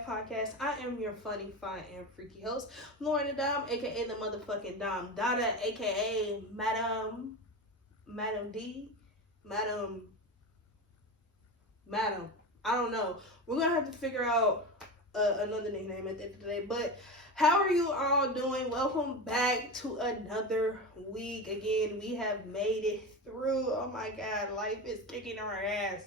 That podcast. I am your funny, fine, and freaky host, Lauryn.thedomme, aka the motherfucking Dom Dada, aka Madam D, Madam. I don't know. We're gonna have to figure out another nickname at the end of the day. But how are you all doing? Welcome back to another week. Again, we have made it through. Oh my God, life is kicking our ass.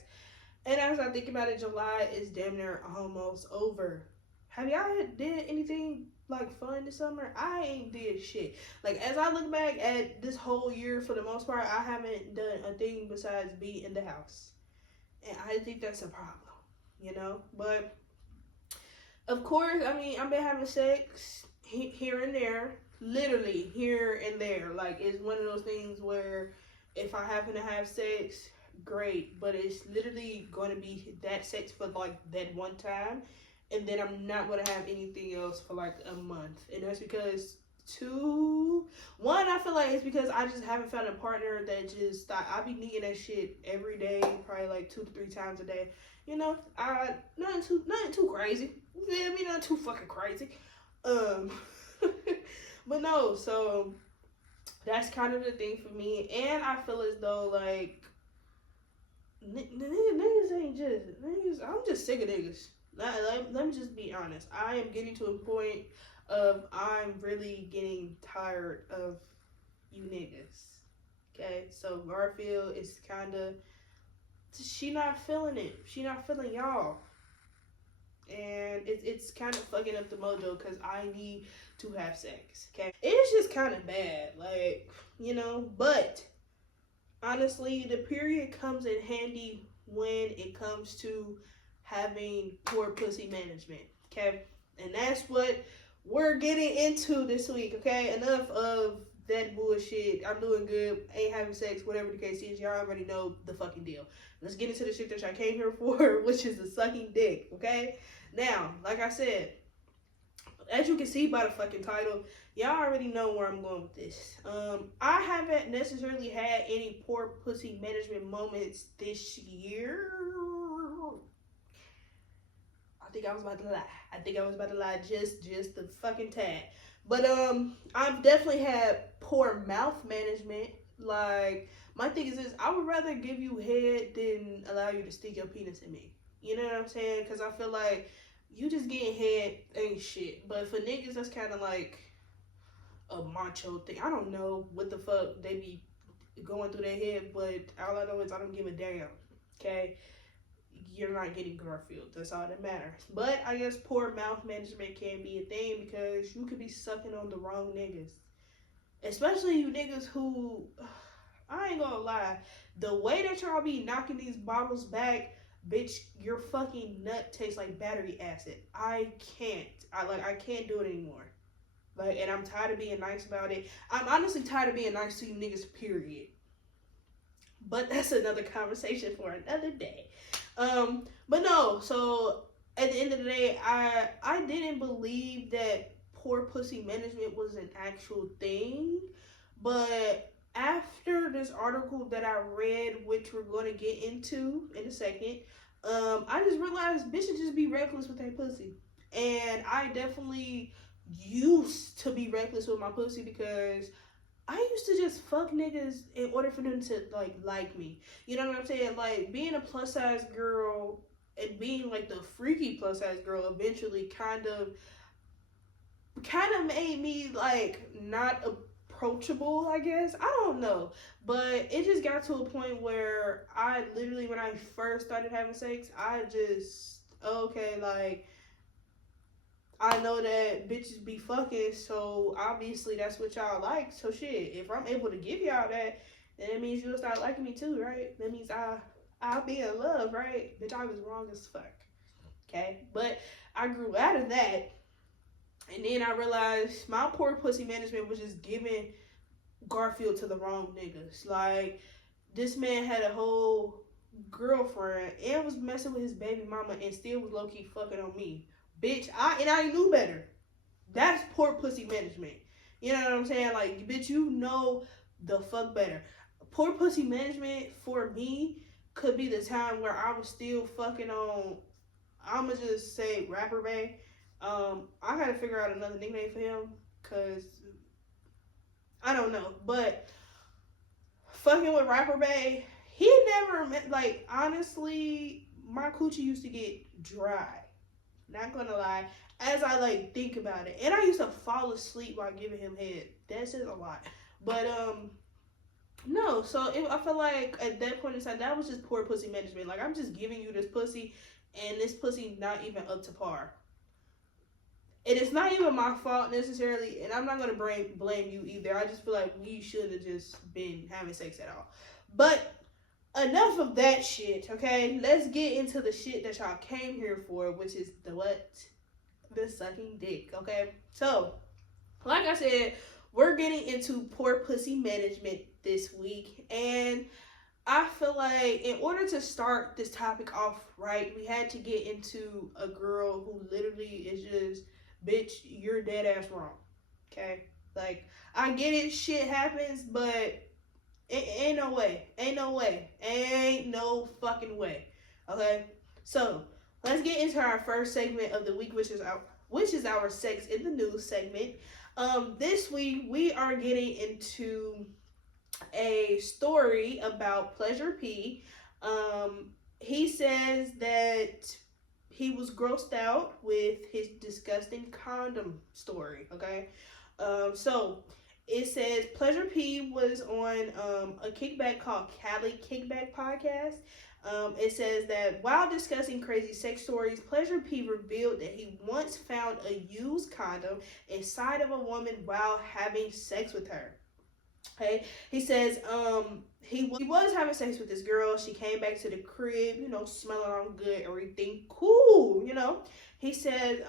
And as I think about it, July is damn near almost over. Have y'all did anything like fun this summer? I ain't did shit. Like, as I look back at this whole year, for the most part, I haven't done a thing besides be in the house. And I think that's a problem, you know? But, of course, I mean, I've been having sex here and there. Literally, here and there. Like, it's one of those things where if I happen to have sex, great, but it's literally going to be that sex for like that one time, and then I'm not going to have anything else for like a month. And that's because I feel like it's because I just haven't found a partner that just I be needing that shit every day, probably like 2 to 3 times a day, you know. Nothing too crazy, you feel me? Nothing too fucking crazy. But no, so that's kind of the thing for me. And I feel as though like niggas ain't just niggas. I'm just sick of niggas. Let me just be honest. I am getting to a point of I'm really getting tired of you niggas. Okay, so Garfield is kind of, she not feeling it. She not feeling y'all, and it's kind of fucking up the mojo because I need to have sex. Okay, it's just kind of bad, like, you know, but. Honestly, the period comes in handy when it comes to having poor pussy management, okay? And that's what we're getting into this week, okay? Enough of that bullshit. I'm doing good, ain't having sex, whatever the case is. Y'all already know the fucking deal. Let's get into the shit that I came here for, which is the sucking dick, okay? Now, like I said, as you can see by the fucking title, y'all already know where I'm going with this. I haven't necessarily had any poor pussy management moments this year. I think I was about to lie just the fucking tad. But I've definitely had poor mouth management. Like, my thing is this, I would rather give you head than allow you to stick your penis in me. You know what I'm saying? Because I feel like you just getting head ain't shit. But for niggas, that's kind of like a macho thing. I don't know what the fuck they be going through their head, but all I know is I don't give a damn. Okay? You're not getting Garfield. That's all that matters. But I guess poor mouth management can be a thing because you could be sucking on the wrong niggas. Especially you niggas who, I ain't gonna lie, the way that y'all be knocking these bottles back, bitch, your fucking nut tastes like battery acid. I can't do it anymore. Like, and I'm tired of being nice about it. I'm honestly tired of being nice to you niggas, period. But that's another conversation for another day. But no, so at the end of the day, I didn't believe that poor pussy management was an actual thing. But after this article that I read, which we're going to get into in a second, I just realized bitches just be reckless with their pussy. And I definitely used to be reckless with my pussy because I used to just fuck niggas in order for them to like me. You know what I'm saying? Like, being a plus size girl and being like the freaky plus size girl eventually kind of made me like not approachable, I guess. I don't know. But it just got to a point where I literally, when I first started having sex, I just, okay, like, I know that bitches be fucking, so obviously that's what y'all like. So shit, if I'm able to give y'all that, then it means you'll start liking me too, right? That means I'll be in love, right? Bitch, I was wrong as fuck. Okay? But I grew out of that, and then I realized my poor pussy management was just giving Garfield to the wrong niggas. Like, this man had a whole girlfriend and was messing with his baby mama and still was low-key fucking on me. Bitch, I knew better. That's poor pussy management. You know what I'm saying? Like, bitch, you know the fuck better. Poor pussy management for me could be the time where I was still fucking on I'ma just say Rapper Bay. I gotta figure out another nickname for him, cause I don't know. But fucking with Rapper Bay, he never met, like, honestly, my coochie used to get dry. Not gonna lie. As I like think about it. And I used to fall asleep while giving him head. That says a lot. But no, so I feel like at that point in time, that was just poor pussy management. Like, I'm just giving you this pussy, and this pussy not even up to par. And it's not even my fault necessarily, and I'm not gonna blame you either. I just feel like we should have just been having sex at all. But enough of that shit, okay? Let's get into the shit that y'all came here for, which is the what? The sucking dick, okay? So, like I said, we're getting into poor pussy management this week, and I feel like in order to start this topic off right, we had to get into a girl who literally is just, bitch, you're dead ass wrong, okay? Like, I get it, shit happens, but ain't no way, ain't no fucking way, okay? So, let's get into our first segment of the week, which is our sex in the news segment. This week we are getting into a story about Pleasure P. He says that he was grossed out with his disgusting condom story. Okay, so it says Pleasure P was on a kickback called Cali Kickback Podcast. It says that while discussing crazy sex stories, Pleasure P revealed that he once found a used condom inside of a woman while having sex with her. Okay, he says he was having sex with this girl. She came back to the crib, smelling all good, everything cool, He said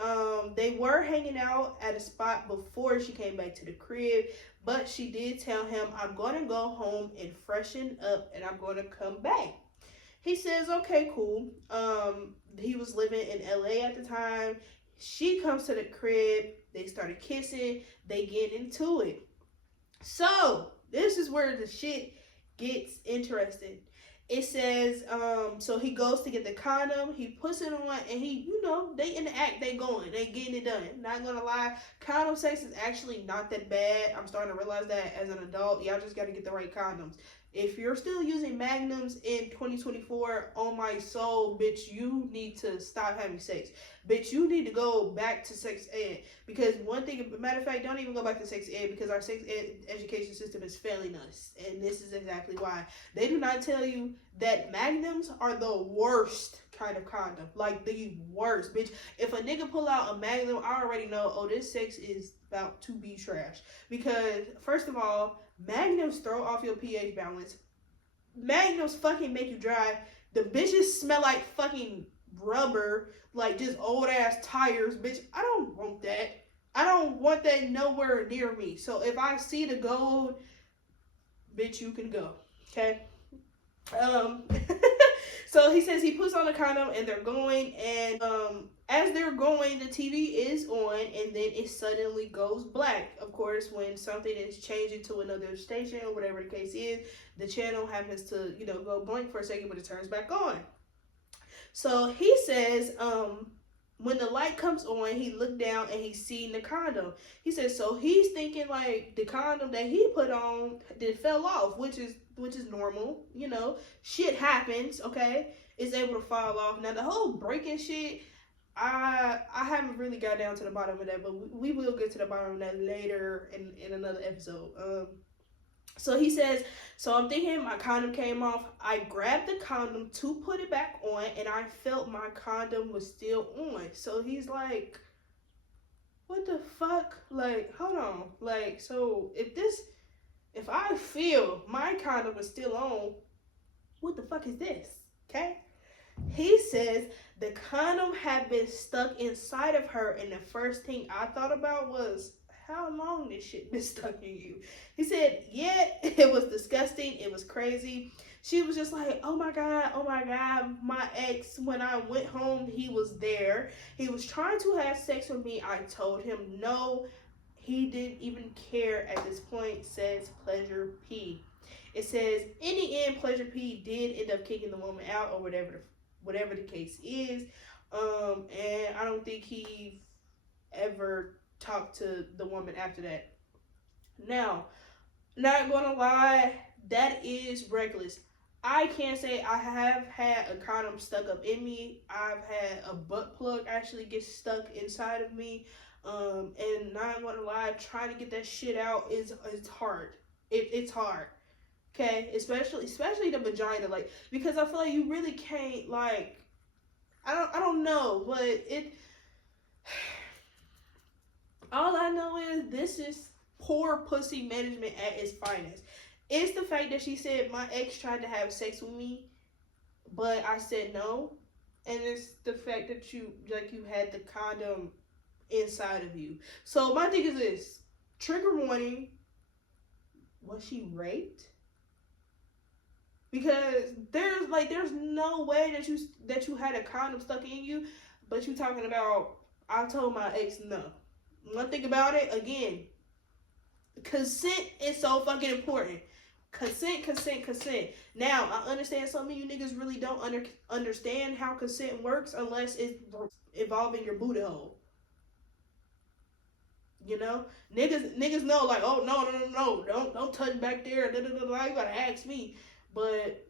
they were hanging out at a spot before she came back to the crib, but she did tell him, I'm going to go home and freshen up and I'm going to come back. He says, okay, cool. He was living in LA at the time. She comes to the crib. They started kissing. They get into it. So, this is where the shit gets interesting. It says, so he goes to get the condom, he puts it on, and he, they in the act, they getting it done. Not gonna lie, condom sex is actually not that bad. I'm starting to realize that as an adult. Y'all just gotta get the right condoms. If you're still using magnums in 2024, on my soul, bitch, you need to stop having sex. Bitch, you need to go back to sex ed. Because one thing, matter of fact, don't even go back to sex ed, because our sex ed education system is failing us. And this is exactly why. They do not tell you that magnums are the worst kind of condom. Like, the worst, bitch. If a nigga pull out a magnum, I already know, oh, this sex is about to be trash. Because, first of all, magnums throw off your pH balance. Magnums fucking make you dry. The bitches smell like fucking rubber, like just old ass tires, bitch. I don't want that. I don't want that nowhere near me. So if I see the gold, bitch, you can go. Okay? So he says he puts on a condom and they're going, and as they're going, the TV is on, and then it suddenly goes black. Of course, when something is changing to another station or whatever the case is, the channel happens to, go blank for a second, but it turns back on. So he says, when the light comes on, he looked down and he's seen the condom. He says, so he's thinking like the condom that he put on fell off, which is normal, shit happens, okay? It's able to fall off. Now the whole breaking shit, I haven't really got down to the bottom of that, but we will get to the bottom of that later in another episode. So he says, so I'm thinking my condom came off. I grabbed the condom to put it back on, and I felt my condom was still on. So he's like, what the fuck? Like, hold on. Like, so if I feel my condom is still on, what the fuck is this? Okay? He says the condom had been stuck inside of her, and the first thing I thought about was, how long this shit been stuck in you? He said, yeah, it was disgusting. It was crazy. She was just like, oh my God. My ex, when I went home, he was there. He was trying to have sex with me. I told him no. He didn't even care at this point, says Pleasure P. It says, in the end, Pleasure P did end up kicking the woman out, or whatever the case is. And I don't think he ever talked to the woman after that. Now, not gonna lie, that is reckless. I can't say I have had a condom stuck up in me. I've had a butt plug actually get stuck inside of me. And not gonna lie, trying to get that shit out is hard. It's hard. Okay, especially the vagina, like, because I feel like you really can't, like, I don't know, but it. All I know is this is poor pussy management at its finest. It's the fact that she said my ex tried to have sex with me, but I said no, and it's the fact that you had the condom inside of you. So my thing is this: trigger warning. Was she raped? Because there's no way that you had a condom stuck in you, but you talking about I told my ex no. One thing about it, again, consent is so fucking important. Consent. Now, I understand some of you niggas really don't understand how consent works unless it's involving your booty hole. You know, niggas know, like, oh no, don't touch back there. You gotta ask me, but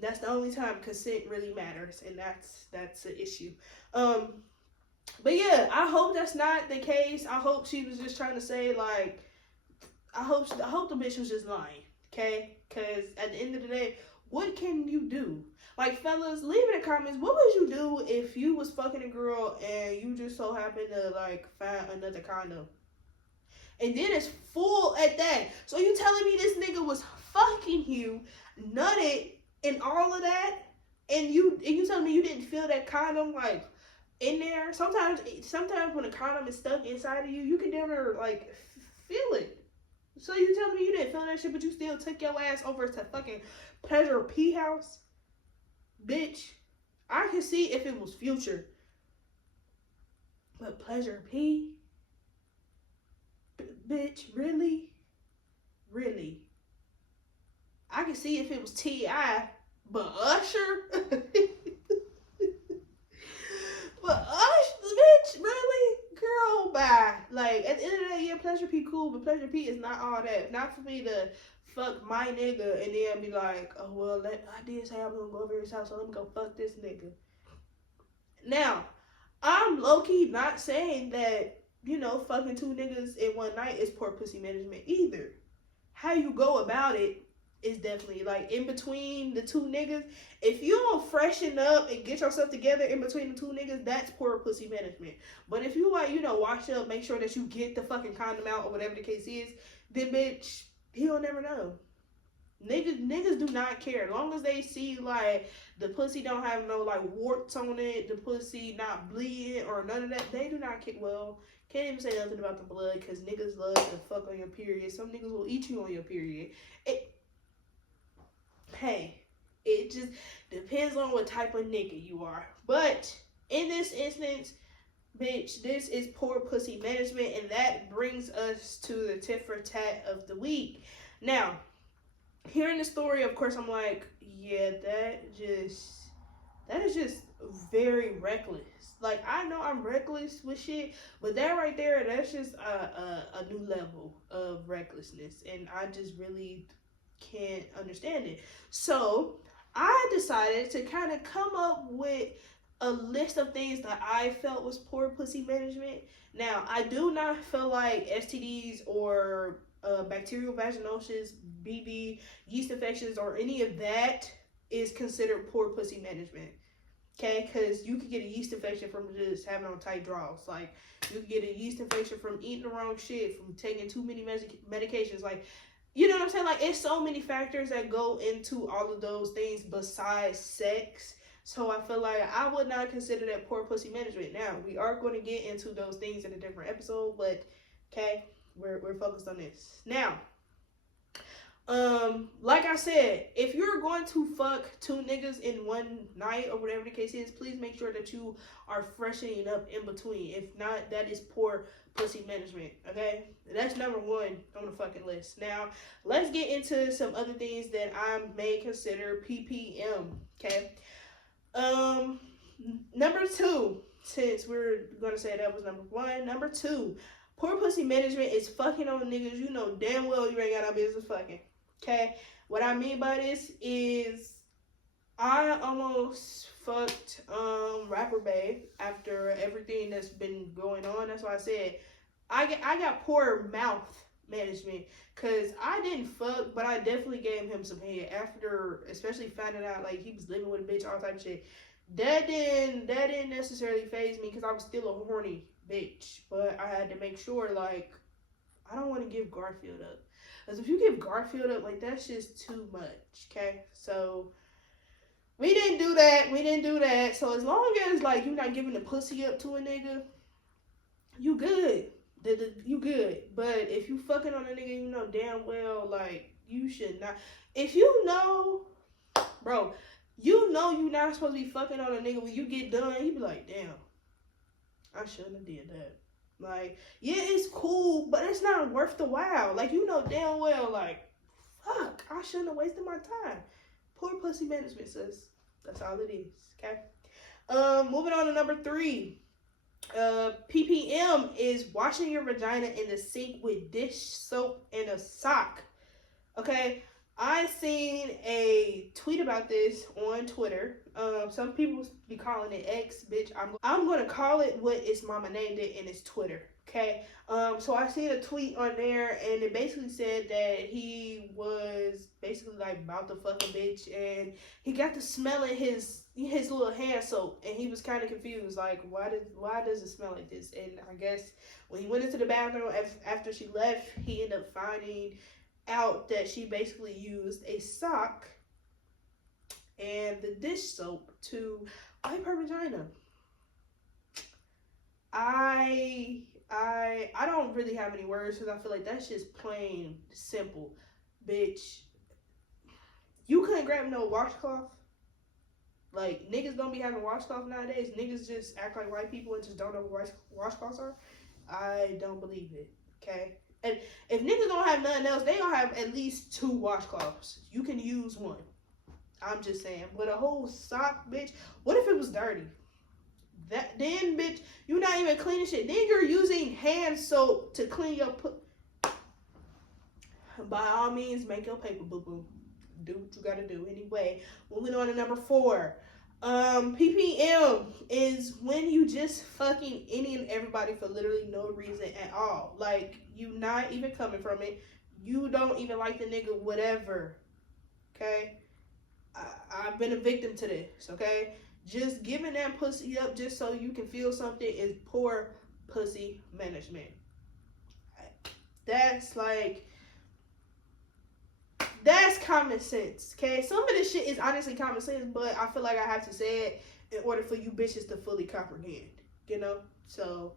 that's the only time consent really matters, and that's an issue. But yeah, I hope that's not the case. I hope she was just trying to say, like, I hope the bitch was just lying, okay? Because at the end of the day, what can you do? Like, fellas, leave in the comments, what would you do if you was fucking a girl and you just so happened to, like, find another condom? And then it's full at that. So you telling me this nigga was fucking you, nutted, and all of that? And you telling me you didn't feel that condom, like, in there? Sometimes when a condom is stuck inside of you, you can never, like, feel it. So you telling me you didn't feel that shit, but you still took your ass over to fucking Pleasure P house? Bitch, I can see if it was Future. But Pleasure P? Bitch, really? Really? I can see if it was T.I., but Usher? But bitch, really? Girl, bye. Like, at the end of the day, yeah, Pleasure P cool, but Pleasure P is not all that. Not for me to fuck my nigga and then be like, oh, well, I did say I was gonna go over his house, so let me go fuck this nigga. Now, I'm low-key not saying that, you know, fucking two niggas in one night is poor pussy management either. How you go about it is definitely, like, in between the two niggas. If you don't freshen up and get yourself together in between the two niggas, that's poor pussy management. But if you, like, you know, wash up, make sure that you get the fucking condom out or whatever the case is, then, bitch, he'll never know. Niggas do not care. As long as they see, like, the pussy don't have no, like, warts on it, the pussy not bleeding or none of that, they do not care. Well, can't even say nothing about the blood, because niggas love to fuck on your period. Some niggas will eat you on your period. It just depends on what type of nigga you are. But in this instance, bitch, this is poor pussy management, and that brings us to the tit for tat of the week. Now, hearing the story, of course, I'm like, yeah, that is just very reckless. Like, I know I'm reckless with shit, but that right there, that's just a new level of recklessness, and I just really can't understand it. So I decided to kind of come up with a list of things that I felt was poor pussy management. Now, I do not feel like STDs or bacterial vaginosis, BV, yeast infections, or any of that is considered poor pussy management. Okay, because you could get a yeast infection from just having on tight draws. Like, you could get a yeast infection from eating the wrong shit, from taking too many medications. Like, you know what I'm saying? Like, it's so many factors that go into all of those things besides sex. So I feel like I would not consider that poor pussy management. Now, we are going to get into those things in a different episode, but okay, we're focused on this. Now, like I said, if you're going to fuck two niggas in one night or whatever the case is, please make sure that you are freshening up in between. If not, that is poor pussy management, okay? That's number one on the fucking list. Now, let's get into some other things that I may consider PPM, okay? Number two, since we're gonna say that was number one, number two, poor pussy management is fucking on niggas you know damn well you ain't got no business fucking. Okay? What I mean by this is I almost fucked rapper babe after everything that's been going on. That's why I said I got poor mouth management because I didn't fuck, but I definitely gave him some head after, especially finding out like he was living with a bitch, all type of shit. That didn't necessarily phase me because I was still a horny bitch, but I had to make sure like I don't want to give Garfield up. Because if you give Garfield up, like that's just too much. Okay, so we didn't do that. We didn't do that. So as long as like you're not giving the pussy up to a nigga, you good. You good. But if you fucking on a nigga, you know damn well like you should not. If you know, bro, you know you're not supposed to be fucking on a nigga when you get done. You be like, damn, I shouldn't have did that. Like, yeah, it's cool, but it's not worth the while. Like, you know damn well, like, fuck, I shouldn't have wasted my time. Poor pussy management, sis. That's all it is, okay? Moving on to number three. PPM is washing your vagina in the sink with dish soap and a sock. Okay? I seen a tweet about this on Twitter. Some people be calling it X, bitch. I'm gonna call it what its mama named it, and it's Twitter. Okay. So I seen a tweet on there, and it basically said that he was basically like about to fuck a bitch, and he got to smelling his little hand soap, and he was kind of confused, like why does it smell like this? And I guess when he went into the bathroom after she left, he ended up finding out that she basically used a sock and the dish soap to wipe her vagina. I don't really have any words because I feel like that's just plain simple, bitch. You couldn't grab no washcloth. Like, niggas don't be having washcloth nowadays. Niggas just act like white people and just don't know what washcloths are. I don't believe it, okay? And if niggas don't have nothing else, they gonna have at least 2 washcloths. You can use one. I'm just saying. But a whole sock, bitch. What if it was dirty? Then, bitch, you're not even cleaning shit. Then you're using hand soap to clean your By all means, make your paper, boo-boo. Do what you gotta do. Anyway, moving on to number 4. PPM is when you just fucking any and everybody for literally no reason at all. Like, you not even coming from it. You don't even like the nigga, whatever. Okay? I've been a victim to this, okay? Just giving that pussy up just so you can feel something is poor pussy management. That's like, that's common sense, okay? Some of this shit is honestly common sense, but I feel like I have to say it in order for you bitches to fully comprehend, you know? So,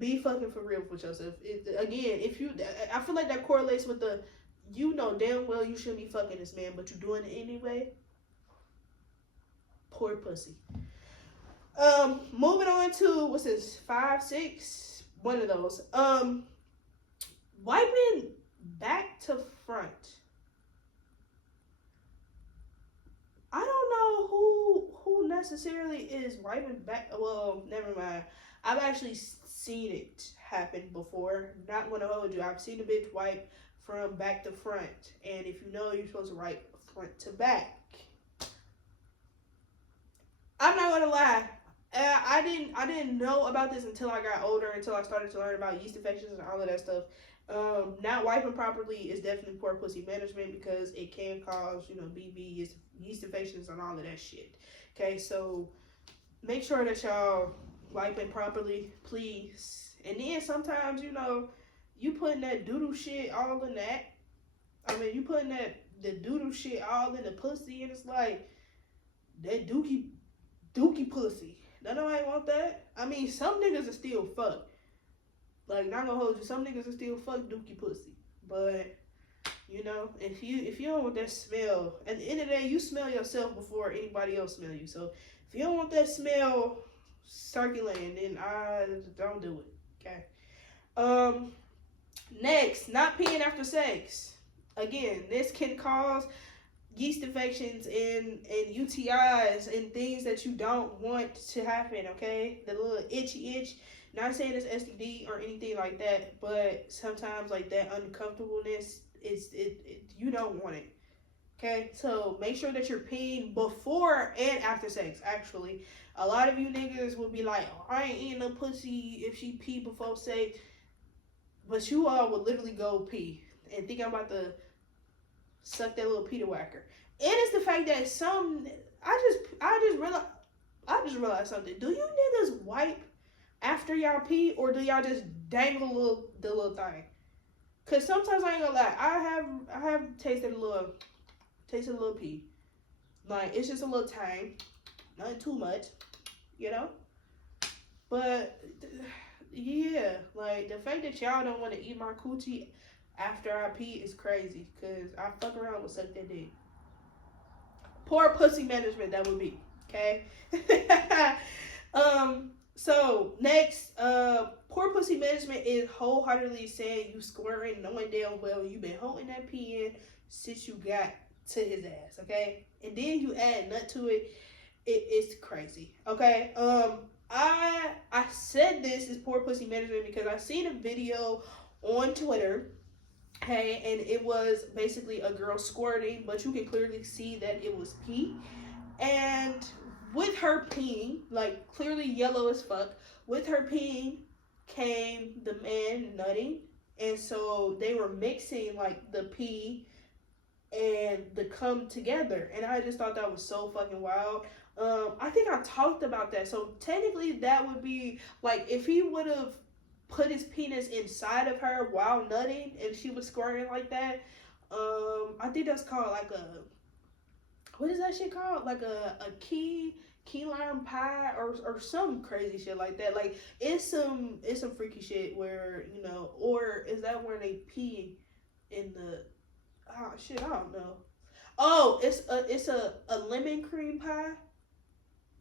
be fucking for real with yourself. I feel like that correlates with the, you know damn well you shouldn't be fucking this man, but you're doing it anyway. Poor pussy. Moving on to, what's this, 5, 6? One of those. Wiping back to front. I don't know who necessarily is wiping back. Well, never mind. I've actually seen it happen before. Not gonna hold you. I've seen a bitch wipe from back to front, and if you know, you're supposed to wipe front to back. I'm not gonna lie. I didn't know about this until I got older, until I started to learn about yeast infections and all of that stuff. Not wiping properly is definitely poor pussy management because it can cause, BV, yeast infections, and all of that shit. Okay, so make sure that y'all wiping properly, please. And then sometimes, you putting that doodle shit all in that. I mean, you putting the doodle shit all in the pussy, and it's like that dookie pussy. Don't nobody want that. I mean, some niggas are still fuck. Like, not gonna hold you. Some niggas are still fuck dookie pussy. But, if you don't want that smell, at the end of the day, you smell yourself before anybody else smell you. So, if you don't want that smell circulating, then I don't do it. Okay. Next, not peeing after sex. Again, this can cause yeast infections and UTIs and things that you don't want to happen, okay? The little itchy itch. Not saying it's STD or anything like that, but sometimes like that uncomfortableness you don't want it. Okay, so make sure that you're peeing before and after sex. Actually, a lot of you niggas will be like, oh, I ain't eating no pussy if she pee before sex, but you all would literally go pee and think I'm about to suck that little Peter whacker. And it's the fact that I just realized something. Do you niggas wipe after y'all pee, or do y'all just dangle the little thing? Cause sometimes I ain't gonna lie, I have tasted a little pee. Like, it's just a little tang, nothing too much, you know. But yeah, like the fact that y'all don't want to eat my coochie after I pee is crazy. Cause I fuck around with suck that dick. Poor pussy management that would be. Okay. So next, poor pussy management is wholeheartedly saying you squirting, knowing damn well you've been holding that pee in since you got to his ass, okay? And then you add nut to it. It's crazy, okay? I said this is poor pussy management because I seen a video on Twitter, okay, and it was basically a girl squirting, but you can clearly see that it was pee. And with her peeing, like clearly yellow as fuck, with her peeing came the man nutting. And so they were mixing like the pee and the cum together. And I just thought that was so fucking wild. I think I talked about that. So technically that would be like if he would have put his penis inside of her while nutting and she was squirting like that. I think that's called like a, what is that shit called? Like a key lime pie or some crazy shit like that. Like it's some freaky shit where, you know, or is that where they pee in the, oh shit, I don't know. Oh, it's a lemon cream pie.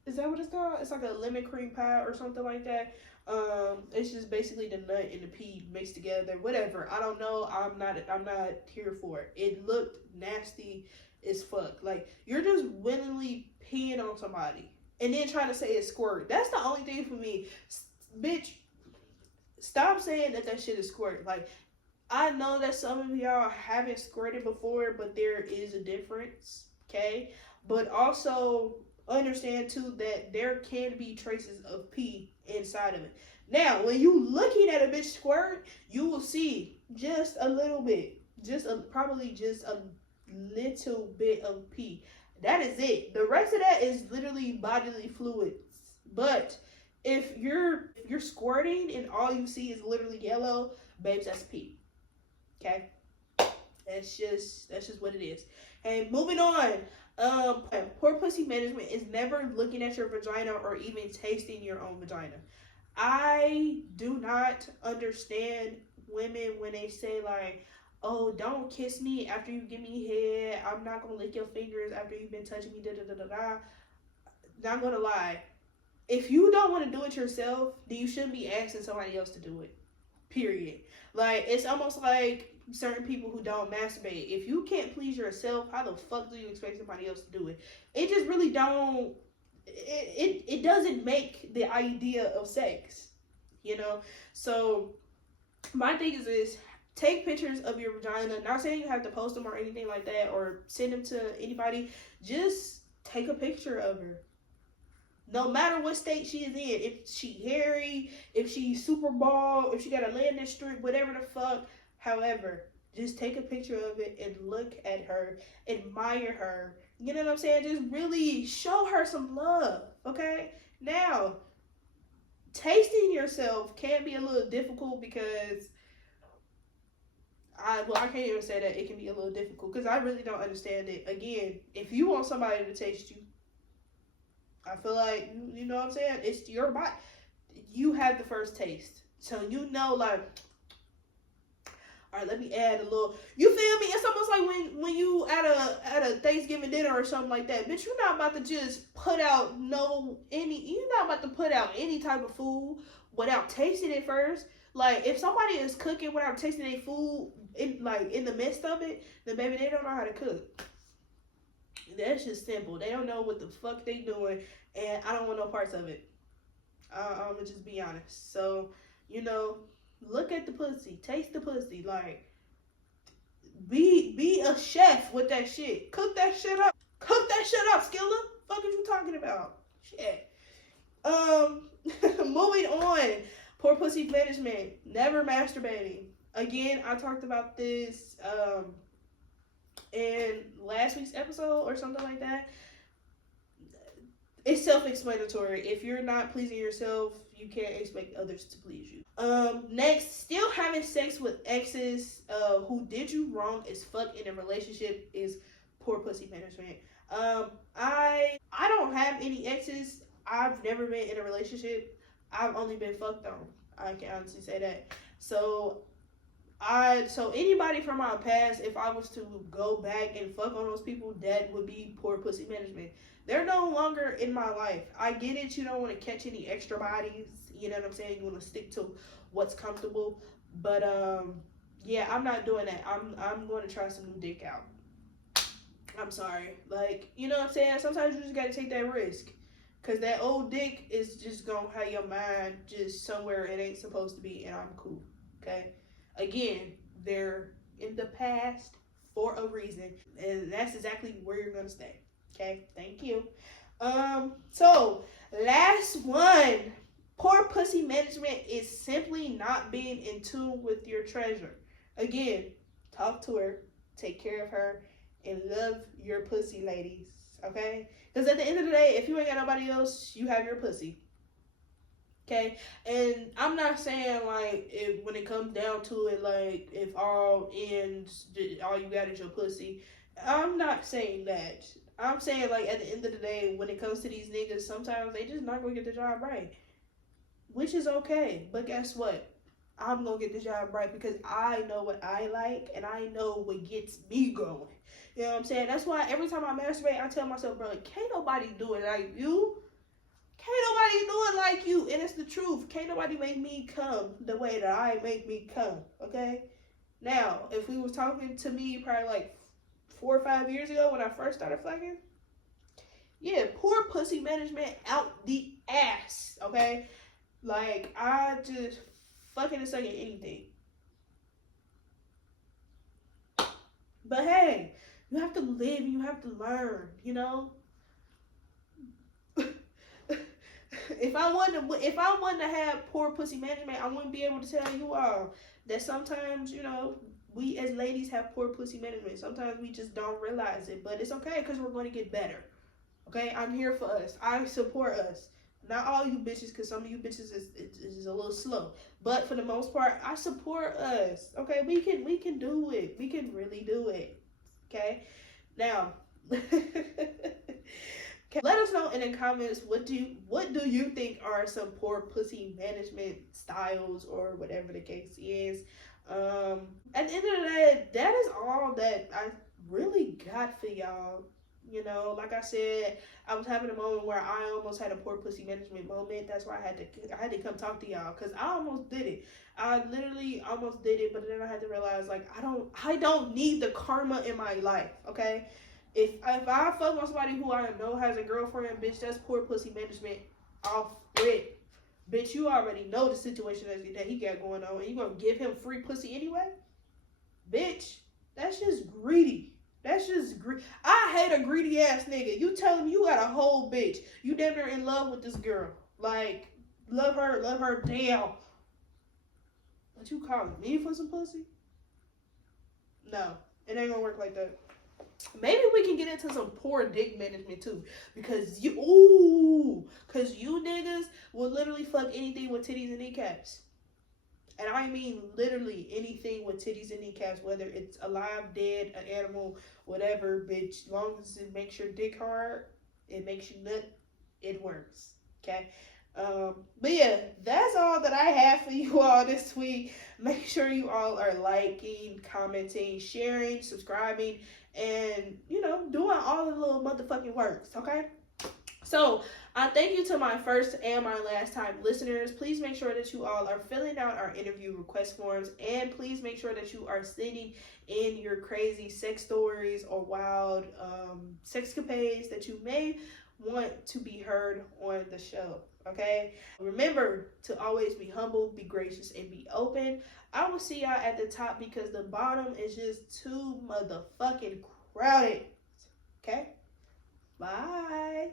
Is that what it's called? It's like a lemon cream pie or something like that. It's just basically the nut and the pea mixed together. Whatever. I don't know. I'm not here for it. It looked nasty as fuck. Like you're just willingly peeing on somebody and then trying to say it's squirt. That's the only thing for me. Bitch, stop saying that shit is squirt. Like I know that some of y'all haven't squirted before, but there is a difference, okay? But also understand too that there can be traces of pee inside of it. Now, when you looking at a bitch squirt, you will see just a little bit, probably just a little bit of pee. That is it. The rest of that is literally bodily fluids. But if you're squirting and all you see is literally yellow, babes, that's pee. Okay, that's just what it is. And moving on. Poor pussy management is never looking at your vagina or even tasting your own vagina. I do not understand women when they say like, oh, don't kiss me after you give me head. I'm not gonna lick your fingers after you've been touching me. Not gonna lie. If you don't want to do it yourself, then you shouldn't be asking somebody else to do it. Period. Like it's almost like certain people who don't masturbate. If you can't please yourself, how the fuck do you expect somebody else to do it? It just really don't. It doesn't make the idea of sex, you know. So my thing is this: take pictures of your vagina. Not saying you have to post them or anything like that, or send them to anybody. Just take a picture of her. No matter what state she is in, if she hairy, if she's super bald, if she got a landing strip, whatever the fuck. However, just take a picture of it and look at her, admire her. You know what I'm saying? Just really show her some love, okay? Now, tasting yourself can be a little difficult because I can't even say that it can be a little difficult because I really don't understand it. Again, if you want somebody to taste you, I feel like, you know what I'm saying? It's your body. You have the first taste. So you know, like, all right, let me add a little. You feel me? It's almost like when you at a Thanksgiving dinner or something like that. Bitch, you're not about to just put out you're not about to put out any type of food without tasting it first. Like, if somebody is cooking without tasting their food in the midst of it, then baby, they don't know how to cook. That's just simple. They don't know what the fuck they doing, and I don't want no parts of it. I'm gonna just be honest. So, you know, look at the pussy, taste the pussy, like be a chef with that shit. Cook that shit up. Cook that shit up, Skilla. Fuck is you talking about? Shit. Um, moving on. Poor pussy management. Never masturbating. Again, I talked about this in last week's episode or something like that. It's self-explanatory. If you're not pleasing yourself, you can't expect others to please you. Next, still having sex with exes who did you wrong as fuck in a relationship is poor pussy management. I don't have any exes. I've never been in a relationship. I've only been fucked on. I can honestly say that. So anybody from my past, if I was to go back and fuck on those people, that would be poor pussy management. They're no longer in my life. I get it. You don't want to catch any extra bodies. You know what I'm saying? You want to stick to what's comfortable. But yeah, I'm not doing that. I'm going to try some new dick out. I'm sorry. Like, you know what I'm saying? Sometimes you just got to take that risk. Because that old dick is just going to have your mind just somewhere it ain't supposed to be. And I'm cool. Okay? Again, they're in the past for a reason. And that's exactly where you're going to stay. Okay? Thank you. So, last one. Poor pussy management is simply not being in tune with your treasure. Again, talk to her. Take care of her. And love your pussy, ladies. Okay? Because at the end of the day, if you ain't got nobody else, you have your pussy. Okay? And I'm not saying, like, if when it comes down to it, like, if all ends, all you got is your pussy. I'm not saying that. I'm saying, like, at the end of the day, when it comes to these niggas, sometimes they just not going to get the job right. Which is okay. But guess what? I'm going to get the job right because I know what I like and I know what gets me going. You know what I'm saying? That's why every time I masturbate, I tell myself, bro, can't nobody do it like you. Can't nobody do it like you. And it's the truth. Can't nobody make me come the way that I make me come. Okay? Now, if we was talking to me probably like 4 or 5 years ago when I first started fucking, yeah, poor pussy management out the ass. Okay? Like, I just fucking and sucking anything. But hey, you have to live and you have to learn, you know? If I wanted to have poor pussy management, I wouldn't be able to tell you all that sometimes, you know, we as ladies have poor pussy management. Sometimes we just don't realize it, but it's okay because we're going to get better. Okay? I'm here for us. I support us. Not all you bitches, because some of you bitches is a little slow. But for the most part, I support us. Okay, we can do it. We can really do it. Okay, now, let us know in the comments what do you think are some poor pussy management styles or whatever the case is. At the end of the day, that is all that I really got for y'all. You know, like I said, I was having a moment where I almost had a poor pussy management moment. That's why I had to come talk to y'all because I almost did it. I literally almost did it, but then I had to realize like I don't need the karma in my life. Okay, if I fuck on somebody who I know has a girlfriend, bitch, that's poor pussy management off rip. Bitch, you already know the situation that he got going on, and you gonna give him free pussy anyway? Bitch, that's just greedy. That's just greedy. I hate a greedy ass nigga. You tell him you got a whole bitch. You damn near in love with this girl. Like, love her down. But you calling me for some pussy? No, it ain't gonna work like that. Maybe we can get into some poor dick management too. Because you niggas will literally fuck anything with titties and kneecaps. And I mean literally anything with titties and kneecaps, whether it's alive, dead, an animal, whatever, bitch. As long as it makes your dick hard, it makes you nut, it works. Okay? But yeah, that's all that I have for you all this week. Make sure you all are liking, commenting, sharing, subscribing, and, you know, doing all the little motherfucking works, okay? So, thank you to my first and my last time listeners. Please make sure that you all are filling out our interview request forms, and please make sure that you are sending in your crazy sex stories or wild sexcapades that you may want to be heard on the show. Okay? Remember to always be humble, be gracious, and be open. I will see y'all at the top because the bottom is just too motherfucking crowded. Okay? Bye.